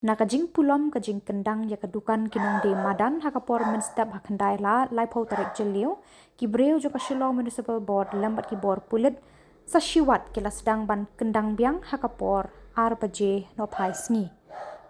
Na kajing pulom kajing kendang ya kedukan kinong de madan hakapor menstap hakandai la laipau tarik jeliu ki breu jo kasilong municipal board lambat ki bor pulit sa shiwat kila sedang ban kendang biang hakapor ar baje no pai sngi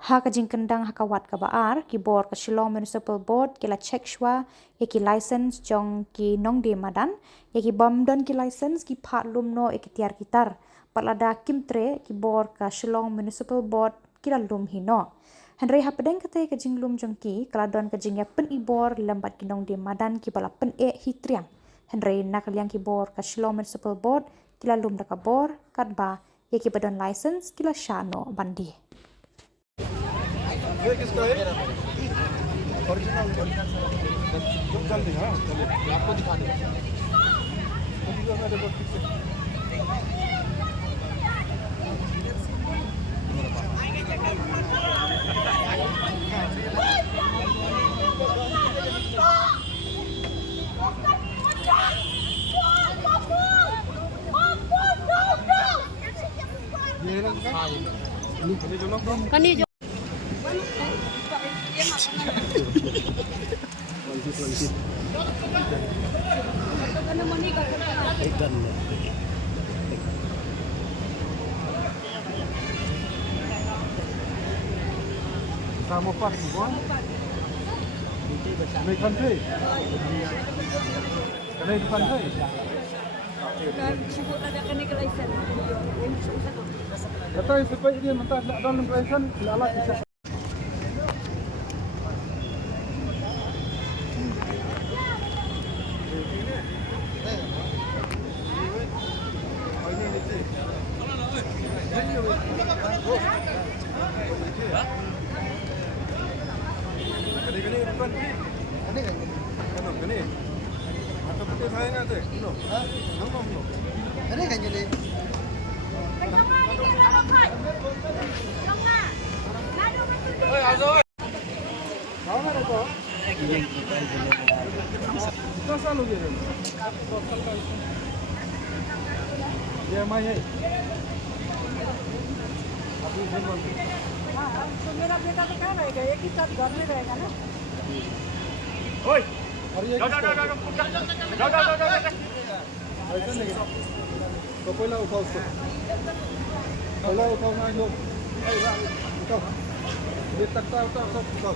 ha kajing kendang hakawat ka baar ki bor kasilong municipal board kila check shwa ya ki license jong ki nong de madan ya ki bamdon ki license ki phat lum no ekitiar kitar palada kimtre ki bor kasilong municipal board kila lum hino Henry hapedeng kate kajing lum jongki kaladon kajing ya pen ibor lambat kinong de madan ki bala pen hitriang Henry nakaliang ki bor ka Shillong Municipal Board kila lum daka bor kadba ya ki badon license kila shano bandi Kan dia Sama pas semua. Naik pantai. Naik pantai. kan cukup ada kena ke license. Kata supaya dia mentah nak dalam kelaisan, alat bisa. Kani bukan ni. Kani kan? Kani. Atau betul saya nak tu? No. Ha? No. Kani kan jadi. Oi, Azoi. Kau mana tu? Kita selalu je. Dia mai hai. Abu Zaman. तो मेरा बेटा तो कहाँ रहेगा एक ही साथ घर में रहेगा ना Oi. Jaga. ऐसा नहीं तो पहला उठाओ उसको पहला उठाओ ना लोग उठाओ ये तख्ता उठाओ सब उठाओ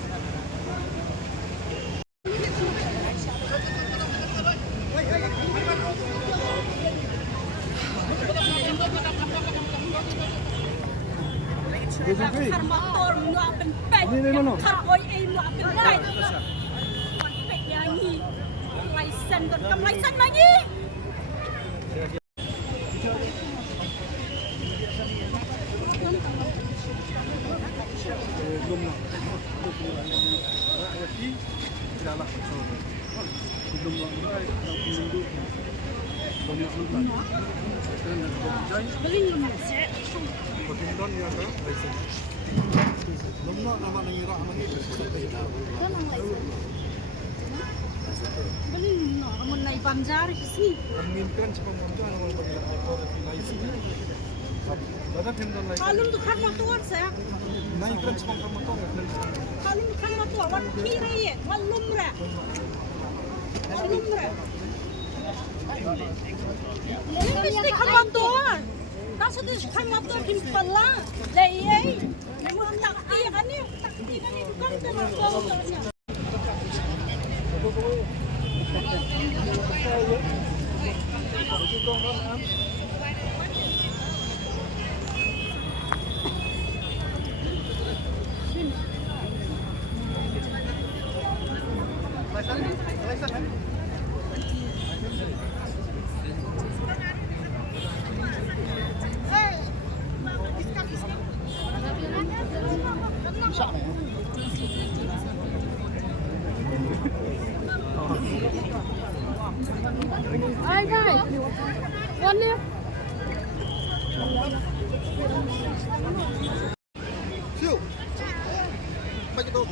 Kar motor muak pentek. Ini mana? Kar oi muak pentek. Pentek lagi. License kan kam license lagi. belum lah rakyat tidak lah belum lah menunggu banyak lutan dan berjaya Belum masuk. pertunjukan yang akan belum lah nama mengira aman itu Belum nak kamu naik banjar sini. menginginkan sepenuhnya nama mengira ada tinggal lagi Kalung tu kar motor saya. naikkan sepenuhnya motor Kalung tu kar motor wan kiri ye, wan lumra. Lumra. Ini mesti kar motor. Kasu tu kar motor kim pala. Lei. Memang takti kan ni bukan dengan motornya. Ai đây. Con đi. siu baik itu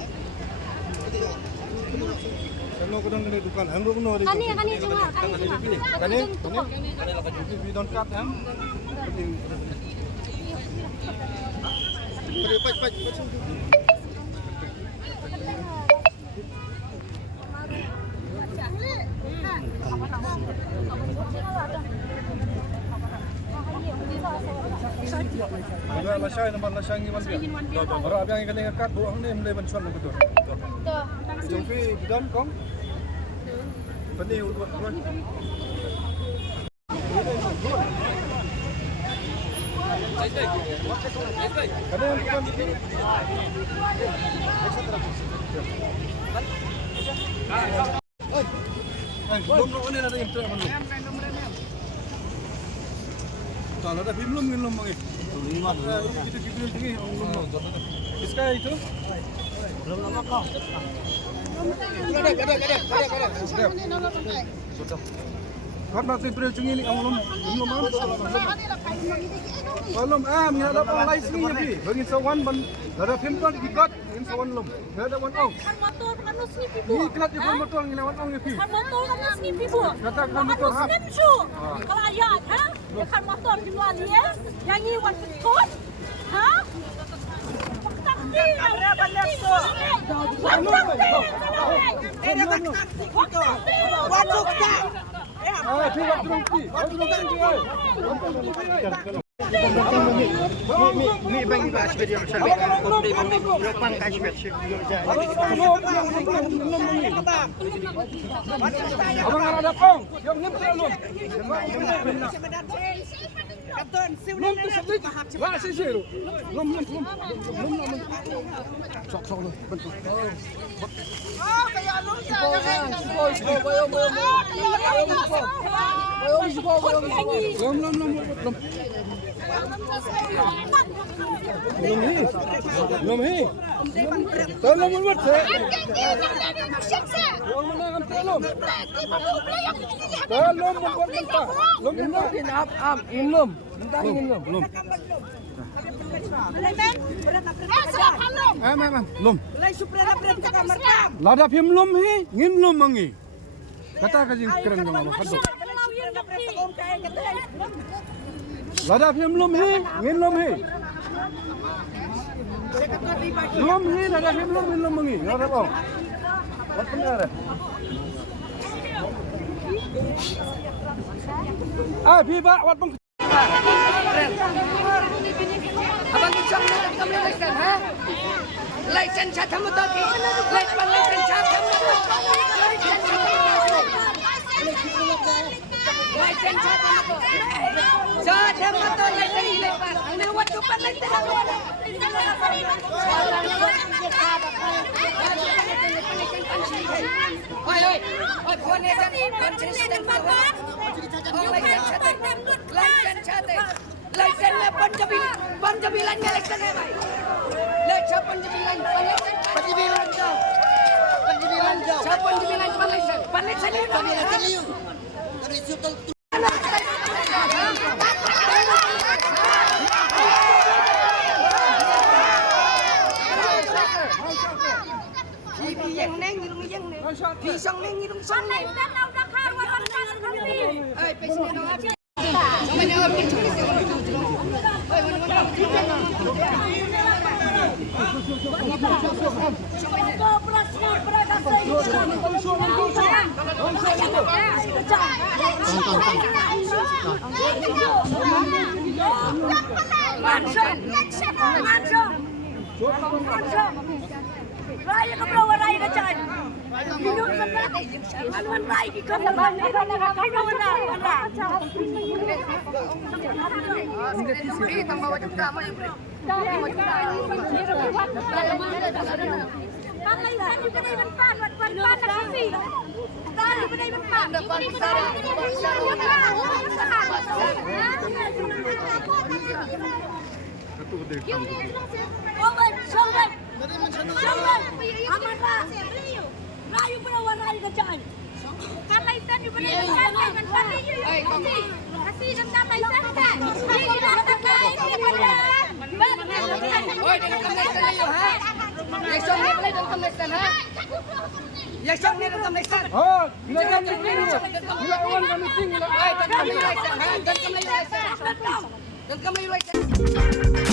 kalau kita nak dukan hamro kena ada Kani cuma. kani we don't cut them Enggak lasai nama lasai ngiman dia. Orang yang kali ngakat buang ni mulai bancuan nak betul. Jompi dan kong. Pani uruan. Kada yang bukan begini. Belum nak ni ada yang belum. Tak ada belum mangi. Kita video ini belum. Iska itu? Belum nama kau. Kada. Sudah. Karena video ini belum. Belum ada orang lain sini ya bi. Bagi sawan ada pempan dikat in sawan lum. Ada wan ong. Kan motor kan sini pibu. Ni kelat ibu motor ngila wan ong ya bi. Kan motor kan sini pibu. Kata kan motor Kan sini pibu. Kalau ayat ha? Ya kan motor di luar dia. Yang ini wan betul. Ha? Kamera banyak tu. Waduh tak. Coba berhenti. Mi bang ba sebagai sahabat kopi berpang kasih Abang ada kong. Yang ni belum. Belum tu sebut. Wah sisi lu. Belum. Sok lu. Betul. Oh, kayak lu Belum. Belum hi. Tolong buat saya. Yang mana kan tolong. Tolong buat mentah. Belum minum. Mentah minum. Belum. Belum. Lada phim lum hi, ngin lum mangi. Kata kajing keren kang apa kado. Lada phim lum hi, ngin lum hi. Lum hi, lada phim lum ngin lum mangi. Lada apa? Wat benar. Phi ba wat peng. Abang ucap nak kamu license, ha? License chat kamu tu, license chat kamu tu, license chat kamu tu. Chat kamu tu license lepas. Anda buat cepat license kamu. Oi, kau ni kan konsisten banget. License chat. License le panjabilannya license le bhai. License panjabilan jauh. Siapa panjabilan license? License yang neng ngirung yang neng. Pisang neng ngirung sang neng. Ay, pesin na nga. Sama niya ang picture kasi. Ay, Raya ka bro, raya ka dyan. Minum sa natin. Anuan raya ka na ba? Anuan na. Hindi, tambawa yung tama yung pre. Tambawa yung tama. Kamay sa niyo pinay manpan. Wanpan na kasi. Dali pinay manpan. Rayu perawan rayu kerjaan. Kan laisan ni benar kan kan kasih tentang laisan kan. Oi, dalam laisan ayo ha. Yang song ni boleh dalam laisan ha. Yang song ni dalam laisan. Oh, dalam meeting. Bila orang kami tinggal. Dalam laisan ha. Dalam laisan.